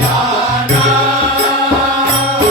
Yeah.